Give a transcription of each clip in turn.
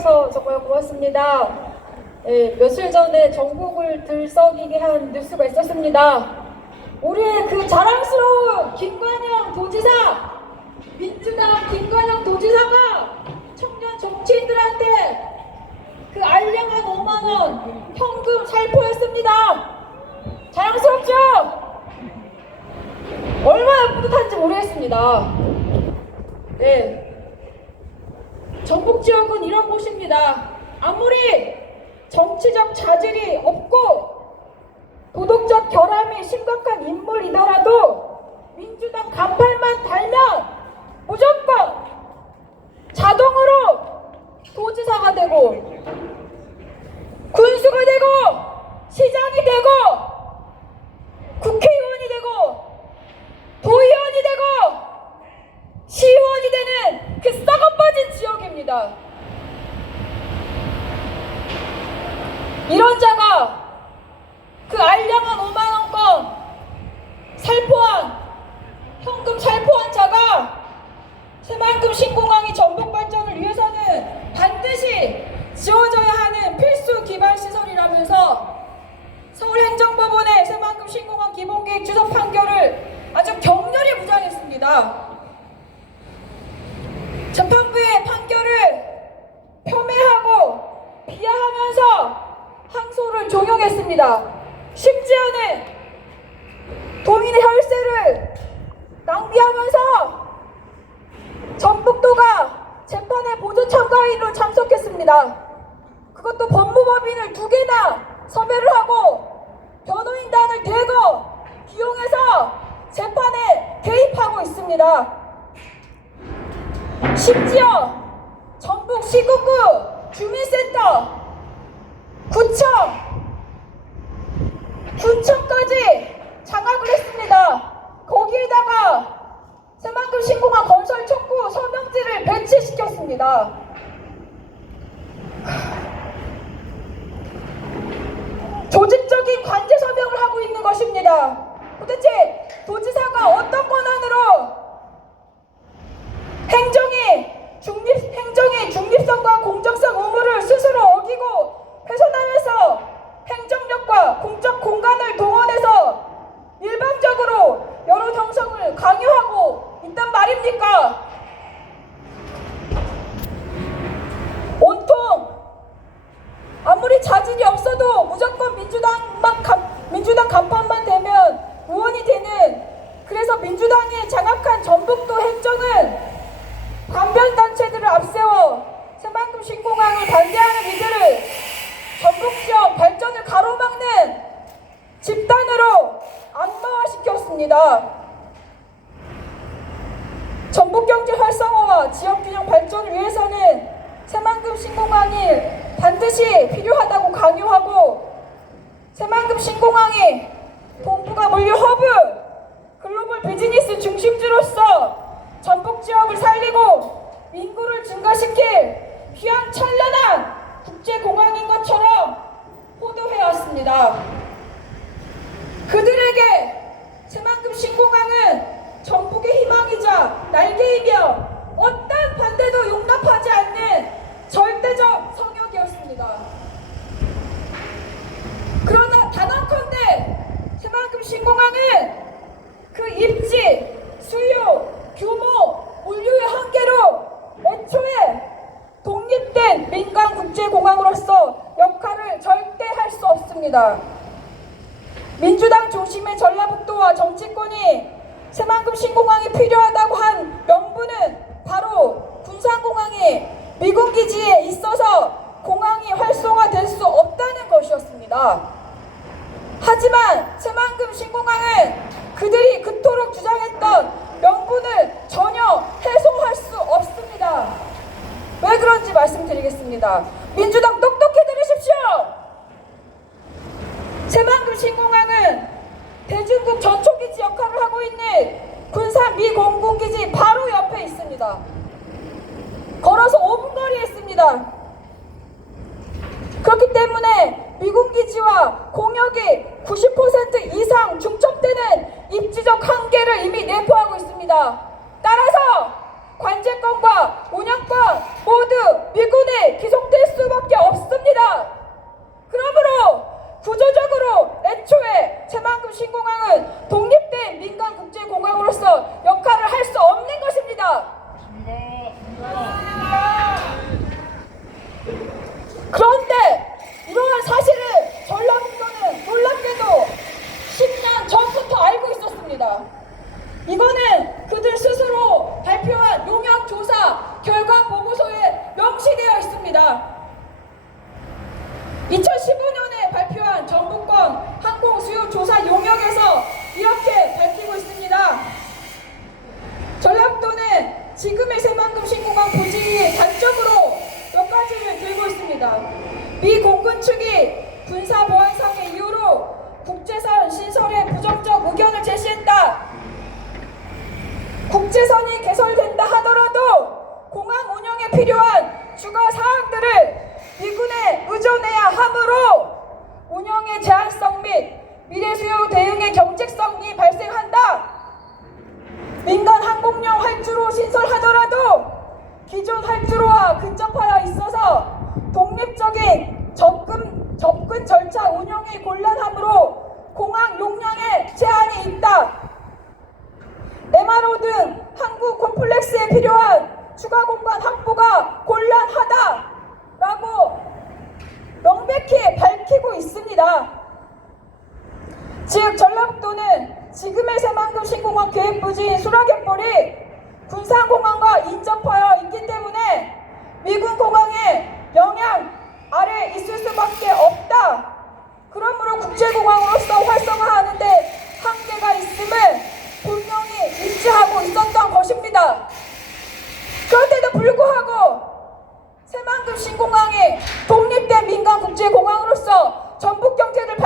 해주셔서 정말 고맙습니다. 네, 며칠 전에 전국을 들썩이게 한 뉴스가 있었습니다. 우리의 그 자랑스러운 김관영 도지사, 민주당 김관영 도지사가 청년 정치인들한테 그 알량한 5만원 현금 살포했습니다. 자랑스럽죠? 얼마나 뿌듯한지 모르겠습니다. 네. 전북 지역은 이런 곳입니다. 아무리 정치적 자질이 없고 도덕적 결함이 심각한 인물이더라도 민주당 간판만 달면 무조건 자동으로 도지사가 되고 군수가 되고 시장이 되고 국회의원이 되고 도의원이 되고 시의원이 되는 그 썩어빠진 지역입니다. 이런 자가 그 알량한 5만원권 살포한 현금 살포한 자가 새만금 신공항이 전북 발전을 위해서는 반드시 지어져야 하는 필수 기반 시설이라면서 서울행정법원의 새만금 신공항 기본계획 주소 판결을 아주 격렬히 부정했습니다. 재판부의 판결을 폄훼하고 비하하면서 항소를 종용했습니다. 심지어는 도민의 혈세를 낭비하면서 전북도가 재판에 보조 참가인으로 참석했습니다. 그것도 법무법인을 2개나 섭외를 하고 변호인단을 대거 기용해서 재판에 개입하고 있습니다. 심지어 전북 시군구 주민센터, 구청, 군청까지 장악을 했습니다. 거기에다가 새만금 신공항 건설 촉구 서명지를 배치시켰습니다. 조직적인 관제 서명을 하고 있는 것입니다. 도대체 도지사가 어떤 권한으로 행정의 중립성과 공정성 의무를 스스로 어기고 훼손하면서 행정력과 공적 공간을 동원해서 일방적으로 여론 형성을 강요하고 있단 말입니까? 온통 아무리 자질이 없어도 무조건 민주당 간판만 되면 의원이 되는, 그래서 민주당이 장악한 전북도 행정은 관변단체들을 앞세워 새만금 신공항을 반대하는 이들을 전북 지역 발전을 가로막는 집단으로 악마화시켰습니다. 전북 경제 활성화와 지역 균형 발전을 위해서는 새만금 신공항이 반드시 필요하다고 강요하고, 새만금 신공항이 동북아 물류 허브, 글로벌 비즈니스 중심지로서 전북 지역을 살리고 인구를 증가시킬 휘황찬란한 국제공항인 것처럼 호도해왔습니다. 그들에게 새만금 신공항은 전북의 희망이자 날개이며 어떤 반대도 용납하지 않는 절대적 성역이었습니다. 그러나 단언컨대 새만금 신공항은 그 입지, 수요, 규모, 물류의 한계로 애초에 독립된 민간 국제공항으로서 역할을 절대 할 수 없습니다. 민주당 중심의 전라북도와 정치권이 새만금 신공항이 필요하다고 한 명분은 바로 군산공항이 미군 기지에 있어서 공항이 활성화될 수 없다는 것이었습니다. 하지만 새만금 신공항은 그들이 그토록 주장했던 명분을 전혀 해소할 수 없습니다. 왜 그런지 말씀드리겠습니다. 민주당 똑똑히 들으십시오. 새만금 신공항은 대중국 전초기지 역할을 하고 있는 군산 미 공군기지 바로 옆에 있습니다. 걸어서 5분 거리에 있습니다. 그렇기 때문에 미군기지와 공역이 90% 이상 중첩되는 입지적 한계를 이미 내포하고 있습니다. 따라서 관제권과 운영권 모두 미군에 기속될 수밖에 없습니다. 그러므로 구조적으로 애초에 새만금 신공항은 독립된 민간 국제공항으로서 역할을 할 수 없는 것입니다. 그런데 이러한 사실을 전라북도는 놀랍게도 10년 전부터 알고 있었습니다. 이거는 그들 스스로 발표한 용역조사 결과 보고서에 명시되어 있습니다. 2015년에 발표한 전북권 항공수요조사 용역에서 이렇게 밝히고 있습니다. 전라북도는 지금의 새만금 신공항 부지의 단점으로 몇 가지를 들고 있습니다. 미 공군 측이 군사 보안상의 이유로 국제선 신설에 부정적 의견을 제시했다. 국제선이 개설된다 하더라도 공항 운영에 필요한 추가 사항들을 미군에 의존해야 하므로 운영의 제한성 및 미래 수요 대응의 경직성이 발생한다. 민간 항공용 활주로 신설하더라도 기존 활주로와 근접하여 있어서 독립적인 접근 절차 운영이 곤란하므로 공항 용량에 제한이 있다. MRO 등 항구 콤플렉스에 필요한 추가 공간 확보가 곤란하다라고 명백히 밝히고 있습니다. 즉 전라북도는 지금의 새만금 신공항 계획 부지인 수락역벌이 군산공항과 인접하여 있기 때문에 미군 공항의 영향 아래 있을 수밖에 없다. 그러므로 국제공항으로서 활성화하는데 한계가 있음을 분명히 인지하고 있었던 것입니다. 그런데도 불구하고 새만금 신공항이 독립된 민간 국제공항으로서 전북 경제를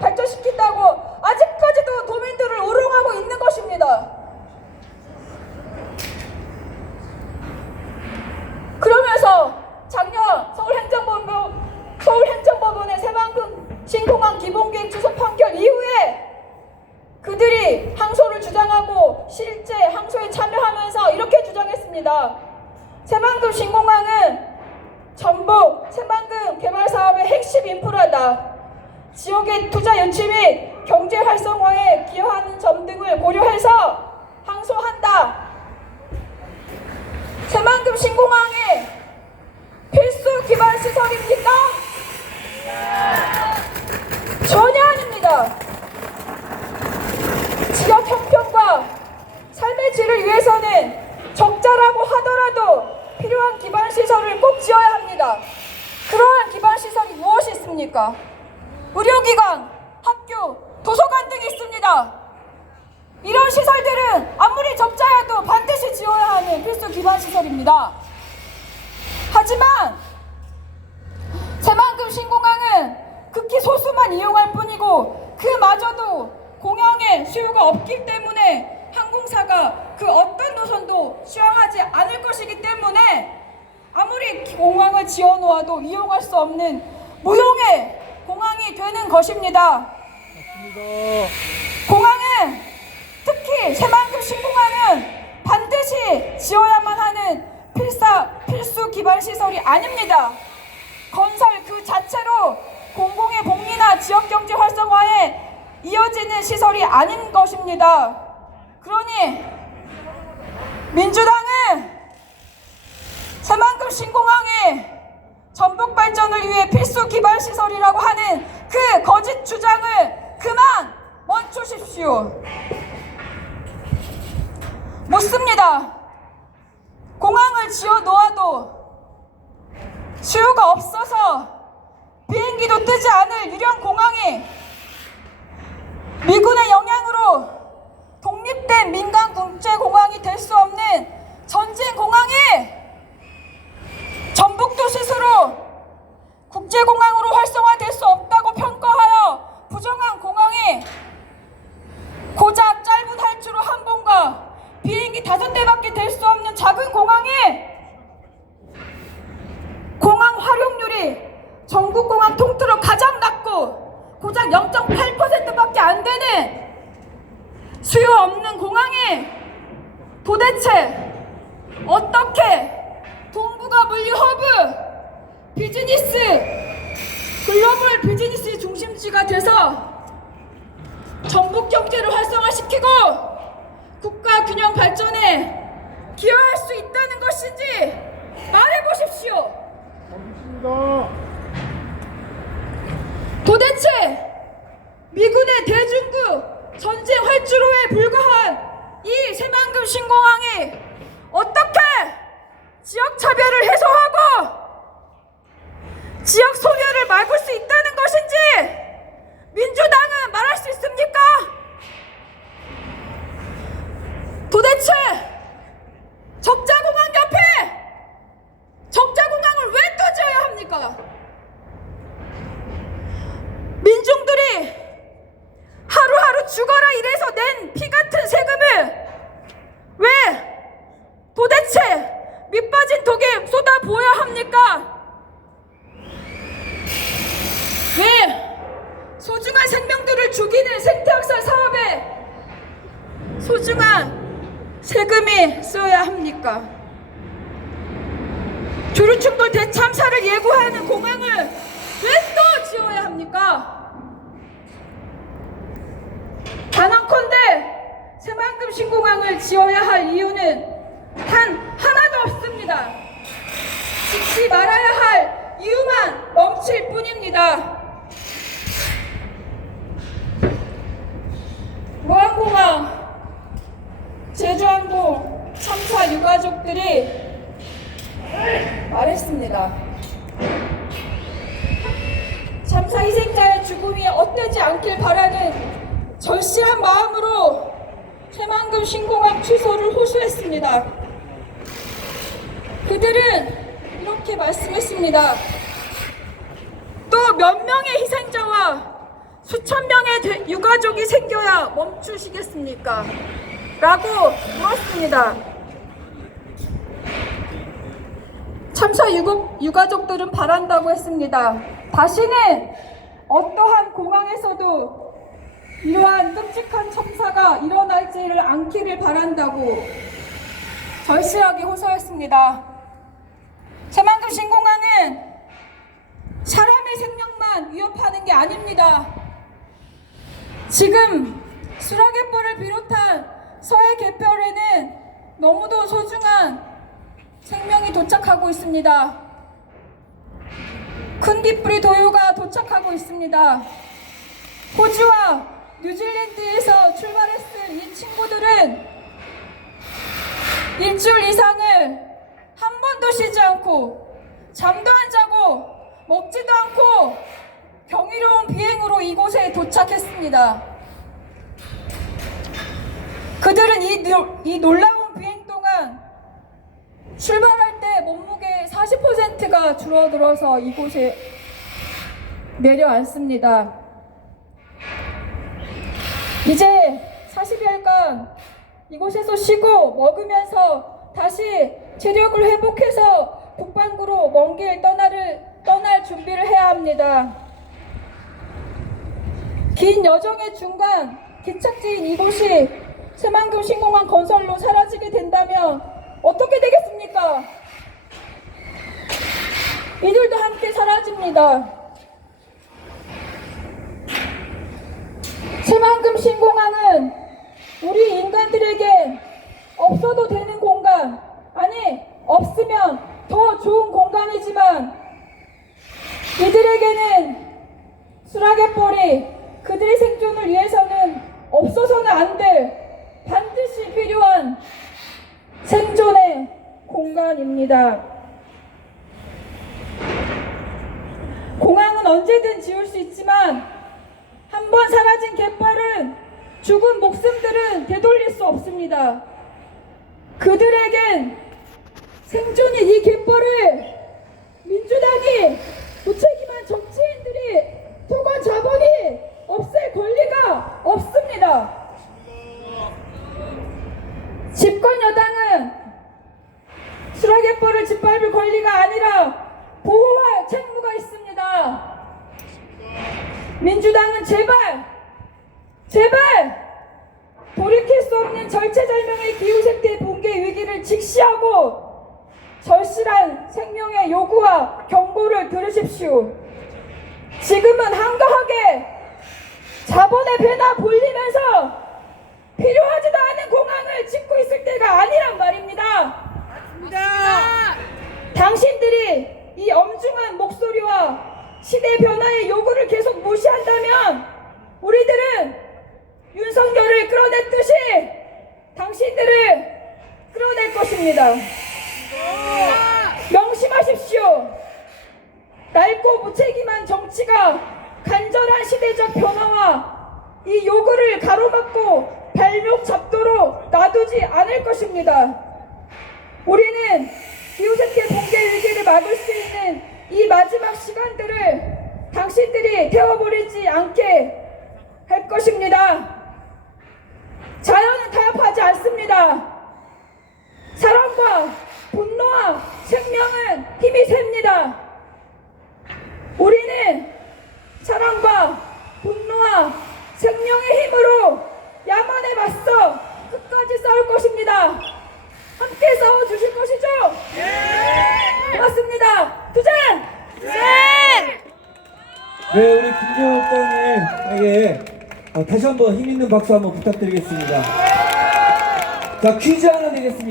발전시킨다고 아직까지도 도민들을 우롱하고 있는 것입니다. 그러면서 작년 서울행정법원의 새만금 신공항 기본계획 주소 판결 이후에 그들이 항소를 주장하고 실제 항소에 참여하면서 이렇게 주장했습니다. 새만금 신공항은 전북 새만금 개발 사업의 핵심 인프라다. 지역의 투자 유치 및 경제 활성화에 기여하는 점 등을 고려해서 항소한다. 새만금 신공항의 필수 기반 시설입니까? 전혀 아닙니다. 지역 형편과 삶의 질을 위해서는 적자라고 하더라도 필요한 기반 시설을 꼭 지어야 합니다. 그러한 기반 시설이 무엇이 있습니까? 의료기관, 학교, 도서관 등이 있습니다. 이런 시설들은 아무리 적자여도 반드시 지어야 하는 필수 기반 시설입니다. 하지만 새만금 신공항은 극히 소수만 이용할 뿐이고 그마저도 공항에 수요가 없기 때문에 항공사가 그 어떤 노선도 수행하지 않을 것이기 때문에 아무리 공항을 지어놓아도 이용할 수 없는 무용의 공항이 되는 것입니다. 맞습니다. 공항은 특히 새만금 신공항은 반드시 지어야만 하는 필수 기반 시설이 아닙니다. 건설 그 자체로 공공의 복리나 지역경제 활성화에 이어지는 시설이 아닌 것입니다. 그러니 민주당은 새만금 신공항이 전북 발전을 위해 필수 기반 시설이라고 하는 그 거짓 주장을 그만 멈추십시오. 묻습니다. 공항을 지어 놓아도 수요가 없어서 비행기도 뜨지 않을 유령 공항이 미군의 영향으로 독립된 민간 국제공항이 될 수 없는 전쟁 공항이 전북도 스스로 국제공항으로 활성화될 수 없다고 평가하여 부정한 공항이 고작 짧은 활주로 한 번과 비행기 5대밖에 될 수 없는 작은 공항이 공항 활용률이 전국 공항 통틀어 가장 낮고 고작 0.8%밖에 안 되는 수요 없는 공항이 도대체 어떻게 동북아 물류 허브, 비즈니스, 글로벌 비즈니스 중심지가 돼서 전북 경제를 활성화시키고 국가 균형 발전에 기여할 수 있다는 것인지 말해보십시오. 도대체 미군의 대중국 전쟁 활주로에 불과한 이 새만금 신공항이 어떻게 지역 차별을 해소하고 지역 소멸을 막을 수 있다는 것인지 민주당은 말할 수 있습니까? 도대체 적자공항 옆에 적자공항을 왜 또 지어야 합니까? 민중들이 하루하루 죽어라 이래서 낸 피같은 세금을 왜 도대체 밑빠진 독에 쏟아부어야 합니까? 왜 소중한 생명들을 죽이는 생태학살 사업에 소중한 세금이 쓰여야 합니까? 조류충돌 대참사를 예고하는 공항을 왜 또 지어야 합니까? 단언컨대 새만금 신공항을 지어야 할 이유는 단 하나도 없습니다. 짓지 말아야 할 이유만 넘칠 뿐입니다. 무안공항 제주항공 참사 유가족들이 말했습니다. 참사 희생자의 죽음이 헛되지 않길 바라는 절실한 마음으로 새만금 신공항 취소를 호소했습니다. 그들은 이렇게 말씀했습니다. 또 몇 명의 희생자와 수천 명의 유가족이 생겨야 멈추시겠습니까? 라고 물었습니다. 참사 유가족들은 바란다고 했습니다. 다시는 어떠한 공항에서도 이러한 끔찍한 참사가 일어나지를 않기를 바란다고 절실하게 호소했습니다. 새만금 신공항은 사람의 생명만 위협하는 게 아닙니다. 지금 수락갯벌을 비롯한 서해 갯벌에는 너무도 소중한 생명이 도착하고 있습니다. 큰 뒷부리 도요가 도착하고 있습니다. 호주와 뉴질랜드에서 출발했을 이 친구들은 일주일 이상을 한 번도 쉬지 않고 잠도 안 자고 먹지도 않고 경이로운 비행으로 이곳에 도착했습니다. 그들은 이 놀라운 비행 동안 출발할 때 몸무게 40%가 줄어들어서 이곳에 내려앉습니다. 이제 40여일간 이곳에서 쉬고 먹으면서 다시 체력을 회복해서 북반구로 먼 길 떠날 준비를 해야 합니다. 긴 여정의 중간 기착지인 이곳이 새만금 신공항 건설로 사라지게 된다면 어떻게 되겠습니까? 이들도 함께 사라집니다. 새만금 신공항은 우리 인간들에게 없어도 되는 공간, 아니 없으면 더 좋은 공간이지만 이들에게는 수락갯벌이 그들의 생존을 위해서는 없어서는 안 될 반드시 필요한 생존의 공간입니다. 공항은 언제든 지울 수 있지만 한 번 사라진 갯벌은 죽은 목숨들은 되돌릴 수 없습니다. 그들에겐 생존인 이 갯벌을 민주당이 무책임한 정치인들이 토건 자본이 없앨 권리가 없습니다. 집권 여당은 수락갯벌을 짓밟을 권리가 아니라 보호할 책무가 있습니다. 민주당은 제발 돌이킬 수 없는 절체절명의 기후생태 붕괴 위기를 직시 직시하고 절실한 생명의 요구와 경고를 들으십시오. 지금은 한가하게 자본의 배나 불리면서 필요하지도 않은 공항을 짓고 있을 때가 아니란 말입니다. 당신들이 이 엄중한 목소리와 시대 변화의 요구를 계속 무시한다면 우리들은 윤석열을 끌어냈듯이 당신들을 끌어낼 것입니다. 명심하십시오. 낡고 무책임한 정치가 간절한 시대적 변화와 이 요구를 가로막고 발목 잡도록 놔두지 않을 것입니다. 우리는 이웃의 공개 위기를 막을 수 있는 이 마지막 시간들을 당신들이 태워버리지 않게 할 것입니다. 자연은 타협하지 않습니다. 사랑과 분노와 생명은 힘이 셉니다. 우리는 사랑과 분노와 생명의 힘으로 야만에 맞서 끝까지 싸울 것입니다. 함께 싸워주실 것이죠? 네! 고맙습니다. 투쟁! 네, 우리 김재호 국장님에게 다시 한번 힘있는 박수 한번 부탁드리겠습니다. 자, 퀴즈 하나 내겠습니다.